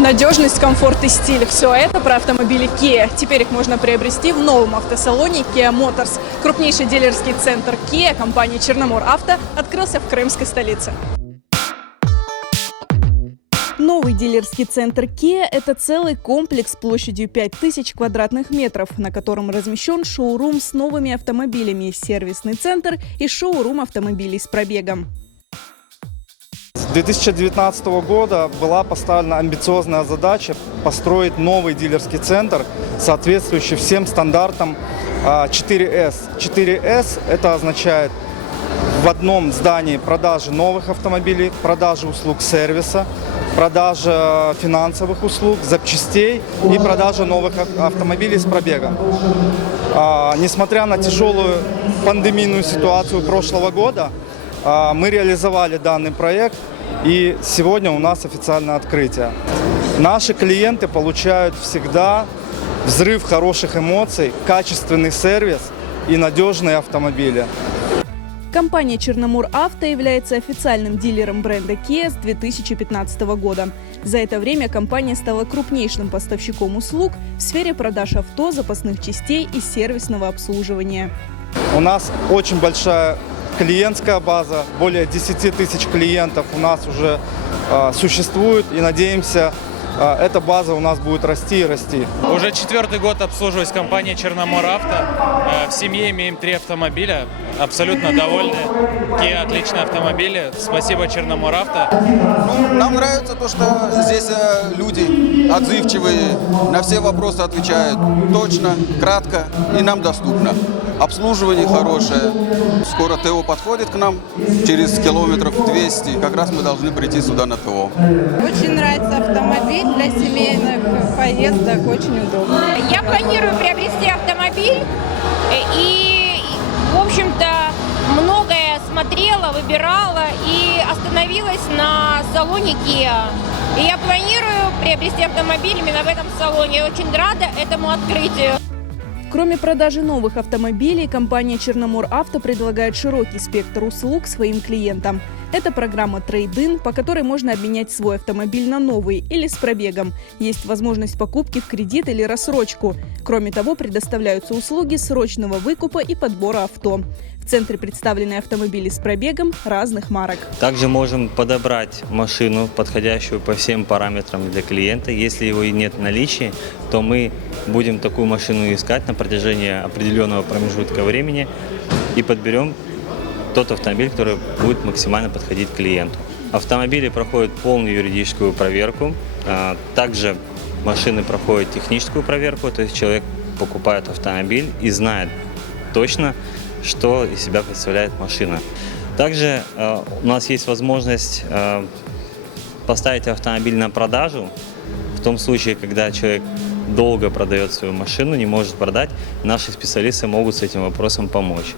Надежность, комфорт и стиль – все это про автомобили Kia. Теперь их можно приобрести в новом автосалоне Kia Motors. Крупнейший дилерский центр Kia компании Черномор Авто открылся в крымской столице. Новый дилерский центр Kia – это целый комплекс площадью 5000 квадратных метров, на котором размещен шоурум с новыми автомобилями, сервисный центр и шоурум автомобилей с пробегом. С 2019 года была поставлена амбициозная задача построить новый дилерский центр, соответствующий всем стандартам 4S. 4S – это означает в одном здании продажи новых автомобилей, продажи услуг сервиса, продажа финансовых услуг, запчастей и продажа новых автомобилей с пробегом. Несмотря на тяжелую пандемийную ситуацию прошлого года, мы реализовали данный проект, и сегодня у нас официальное открытие. Наши клиенты получают всегда взрыв хороших эмоций, качественный сервис и надежные автомобили. Компания «Черномор Авто» является официальным дилером бренда Kia с 2015 года. За это время компания стала крупнейшим поставщиком услуг в сфере продаж авто, запасных частей и сервисного обслуживания. У нас очень большая клиентская база, более 10 тысяч клиентов у нас уже существует, и надеемся, эта база у нас будет расти и расти. Уже 4-й год обслуживаюсь компанией «Черномор Авто». В семье имеем 3 автомобиля, абсолютно довольны. Kia отличные автомобили. Спасибо «Черномор Авто». Нам нравится то, что здесь люди отзывчивые, на все вопросы отвечают точно, кратко и нам доступно. Обслуживание хорошее. Скоро ТО подходит к нам, через километров 200. Как раз мы должны прийти сюда на ТО. Очень нравится автомобиль для семейных поездок, очень удобно. Я планирую приобрести автомобиль и, в общем-то, многое смотрела, выбирала и остановилась на салоне Kia. И я планирую приобрести автомобиль именно в этом салоне. Я очень рада этому открытию. Кроме продажи новых автомобилей, компания «Черномор Авто» предлагает широкий спектр услуг своим клиентам. Это программа «Трейд-ин», по которой можно обменять свой автомобиль на новый или с пробегом. Есть возможность покупки в кредит или рассрочку. Кроме того, предоставляются услуги срочного выкупа и подбора авто. В центре представлены автомобили с пробегом разных марок. Также можем подобрать машину, подходящую по всем параметрам для клиента. Если его и нет в наличии, то мы будем такую машину искать на протяжении определенного промежутка времени и подберем тот автомобиль, который будет максимально подходить клиенту. Автомобили проходят полную юридическую проверку. Также машины проходят техническую проверку, то есть человек покупает автомобиль и знает точно, что из себя представляет машина. Также у нас есть возможность поставить автомобиль на продажу. В том случае, когда человек долго продает свою машину, не может продать, наши специалисты могут с этим вопросом помочь.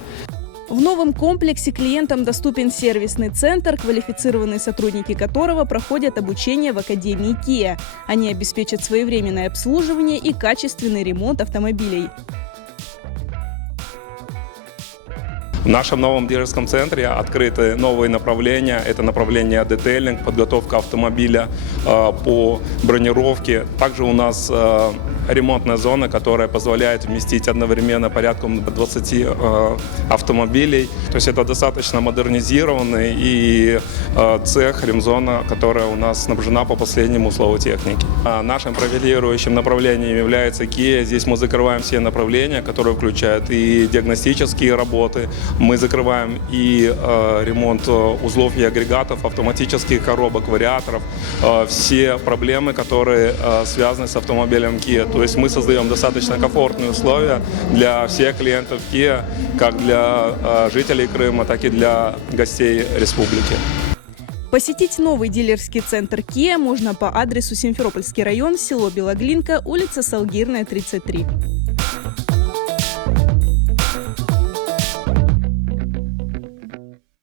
В новом комплексе клиентам доступен сервисный центр, квалифицированные сотрудники которого проходят обучение в Академии Kia. Они обеспечат своевременное обслуживание и качественный ремонт автомобилей. В нашем новом дилерском центре открыты новые направления. Это направление детейлинг, подготовка автомобиля по бронировке. Также у нас ремонтная зона, которая позволяет вместить одновременно порядком 20 автомобилей. То есть это достаточно модернизированный и цех, ремзона, которая у нас снабжена по последнему слову техники. Нашим профилирующим направлением является Kia. Здесь мы закрываем все направления, которые включают и диагностические работы. Мы закрываем и ремонт узлов и агрегатов, автоматических коробок, вариаторов, все проблемы, которые связаны с автомобилем Kia. То есть мы создаем достаточно комфортные условия для всех клиентов Kia, как для жителей Крыма, так и для гостей республики. Посетить новый дилерский центр Kia можно по адресу Симферопольский район, село Белоглинка, улица Салгирная, 33.